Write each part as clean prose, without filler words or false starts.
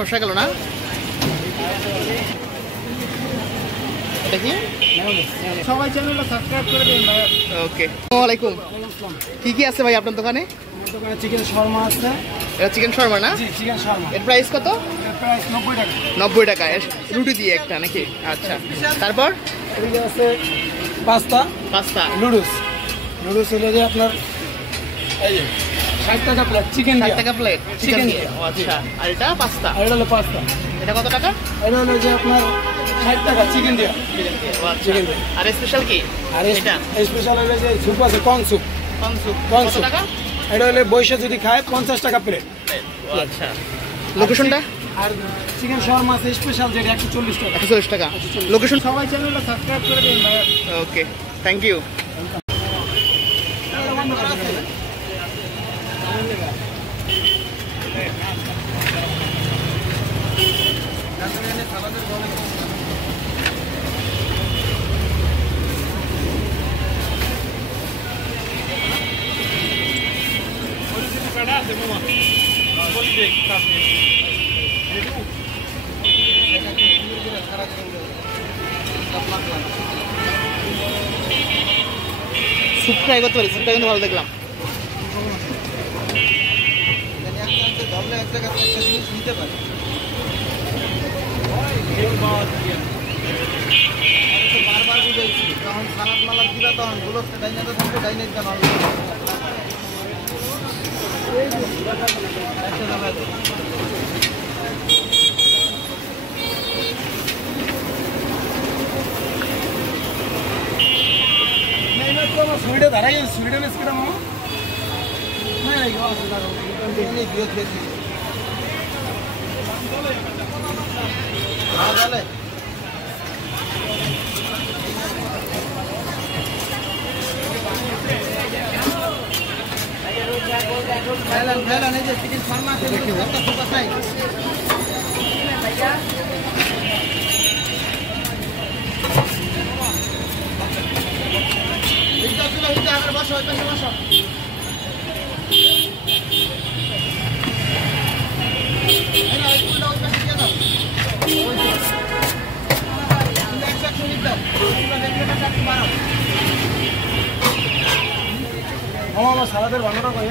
শসা গেল না দেখি সবাই চ্যানেলটা সাবস্ক্রাইব করে দিন ভাই। ওকে আসসালামু আলাইকুম। কি কি আছে ভাই আপনার দোকানে? আমার দোকানে চিকেন শর্মা আছে। এটা চিকেন শর্মা না? জি চিকেন শর্মা। এর প্রাইস কত? এর প্রাইস 90 টাকা। 90 টাকা রুটি দিয়ে একটা নাকি? আচ্ছা তারপর এদিকে আছে পাস্তা নুডলস হলো যে আপনার এই যে 60 টাকা প্লেট চিকেন 60 টাকা প্লেট চিকেন দিয়ে। দিয়ে। ও আচ্ছা আর এটা পাস্তা? আর এটা হলো পাস্তা। এটা কত টাকা? এটা হলো যে আপনার 60 টাকা চিকেন দিয়ে। চিকেন দিয়ে। ও আচ্ছা। চিকেন দিয়ে। আর স্পেশাল কি? আর এটা স্পেশাল হলো যে স্যুপ আছে কর্ন স্যুপ। কত টাকা? এটা হলো বৈশা যদি খায় 50 টাকা প্লেট। ও আচ্ছা। লোকেশনটা? আর চিকেন শর্মা আছে স্পেশাল যেটা 140 টাকা। 140 টাকা। লোকেশন? সবাই চ্যানেলটা সাবস্ক্রাইব করে দিন ভাই। Okay thank you. Soup try করতে পারি, স্যুপটা কিন্তু ভালো দেখলাম। বারবার বুঝাইছি তখন সালাদ মালাদ দিবা তখন গুলোতে ডাইনাতে থাকবে ডাইনের দাম সুইডে দাঁড়াই সুইডেন স্কিটা মামা চলে ফেলান এই যে চিকেন শর্মা আছে দেখি কত সুপার চাই এইটা ছিল এইটা আবার বসো ওই পাশে বসো এই না এই ফুলটা ওই পাশে দিয়ে দাও ওই যে একশো মিনিট দাও পুরো দেখলে চাকরি বাড়াও আমার সালাদের বানাটা কই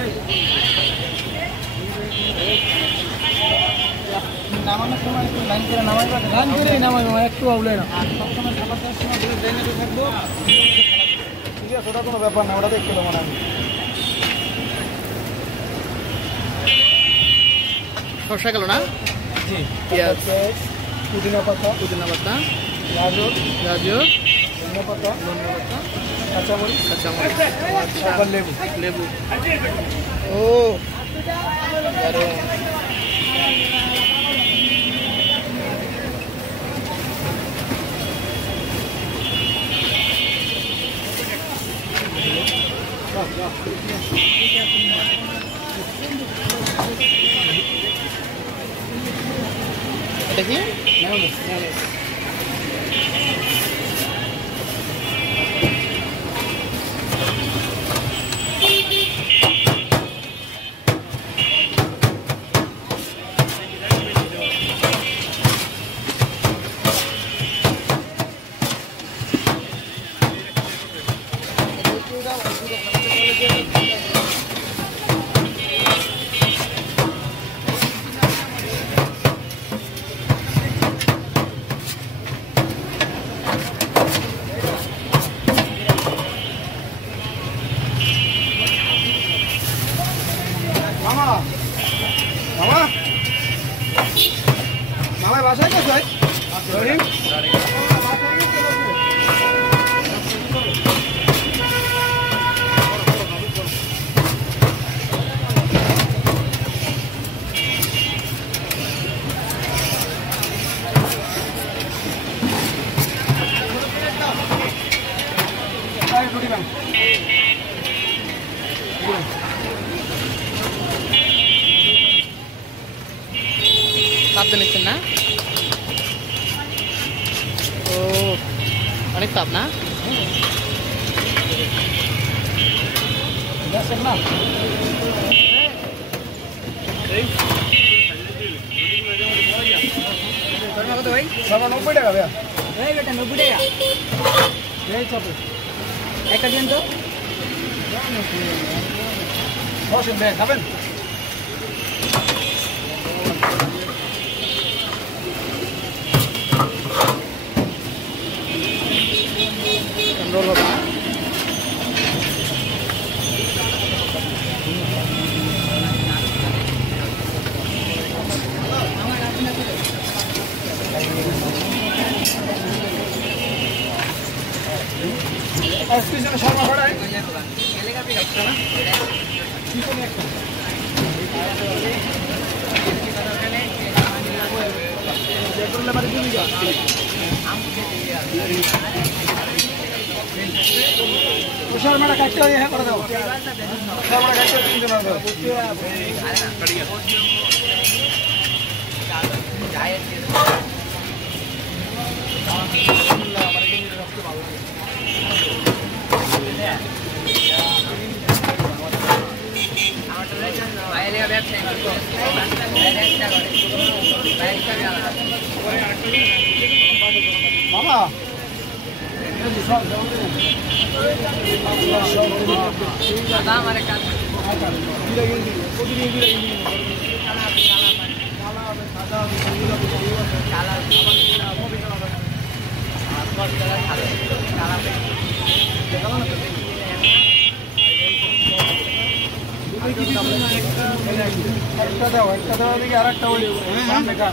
নামানোর সময় একটু লাইন করে নামাইবা লাইন করেই নামাইবো একটু আউলে না সবসময় সালাদ দেওয়ার সময় ধরে লাইনে থাকবো ঠিক আছে ওটা কোনো ব্যাপার না ওটা দেখতে দেবো না আমি শসা গেল না? জি পেঁয়াজ পুদিনা পাতা গাজর ধনিয়া পাতা কাঁচামরিচ আবার লেবু ও দারুণ। দেখি মামাই বাসায় কোথায় তাপতে নিচ্ছেন না? ও অনেক তাপ না? না শর্মা কত ভাই? শর্মা 90 টাকা ভাইয়া। এই বেটা 90 টাকা। এই চাপে একটা দিন তো। বসেন ভাই, খাবেন? রোল হবে। পিছনে শর্মা বাড়ায় শর্মাটা কাটতে হয়, হ্যাঁ করে দাও। শর্মাটা কাটতে হয় 3 জনের করে। মামা একটা দাও, একটা দাও দিকে আরেকটা ওই সামনে খা,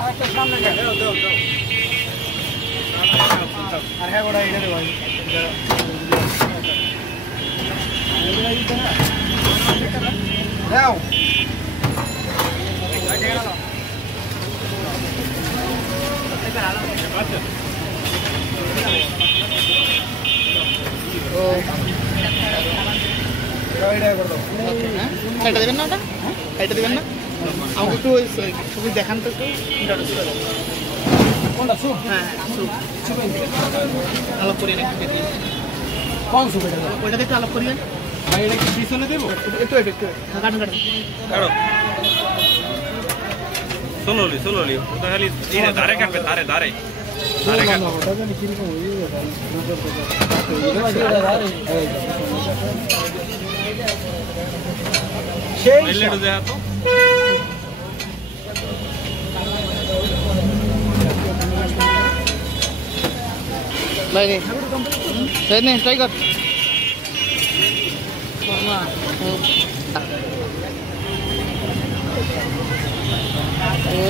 আরেকটা সামনে খা। আর হ্যাঁ গোটা এটা দেবো দাও। এটা দেবেন না? ওটা এটা দেবেন না? আমাকে একটু ওই ছবি দেখান তো একটু। কোনটা স্যুপ? হ্যাঁ স্যুপ আলাপ করিয়ে একটু দিন। কোন স্যুপ এটা? ওইটাতে একটু আলাপ করিয়ে। ভাই এটা কি পিছনে দেবো? একটু একটু কাটুন কাটুন। সোলোলি ওটা খালি ধারে কাটবে, ধারে ধারে ধারে কাটবে। ওটা জানি কিরকম হয়ে যাবে। সেই লেটু দেয়া তো नहीं नहीं नहीं नहीं ट्राई कर ओ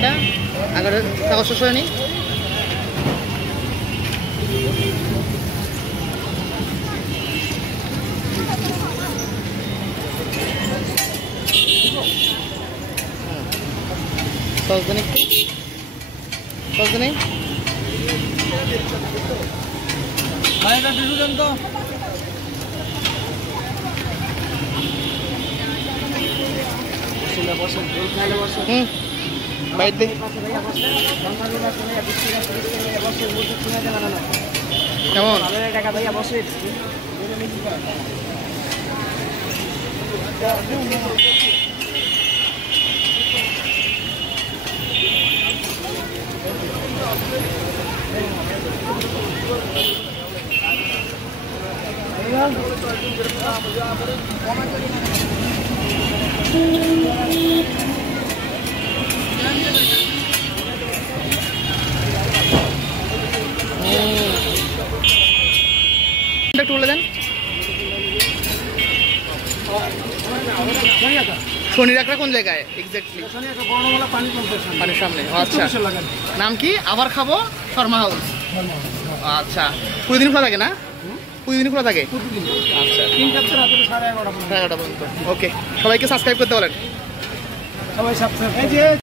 क्या अगर कागज शोष नहीं सॉस देने सॉस नहीं আরেকটা টিস্যু দেন তো। বসেন রোল খাইলে বসেন। বাইট দে কেমন টাকা ভাইয়া বসেন। একটু বলে দেন শনি রাখরা কোন জায়গায় এক্স্যাক্টলি পানির সামনে আচ্ছা নাম কি আবার খাবো শর্মা হাউস আচ্ছা প্রতিদিন খোলা থাকে না প্রতিদিন খোলা থাকে আচ্ছা 11:30 পর্যন্ত ওকে সবাইকে সাবস্ক্রাইব করতে বলেন সবাই সাবস্ক্রাইব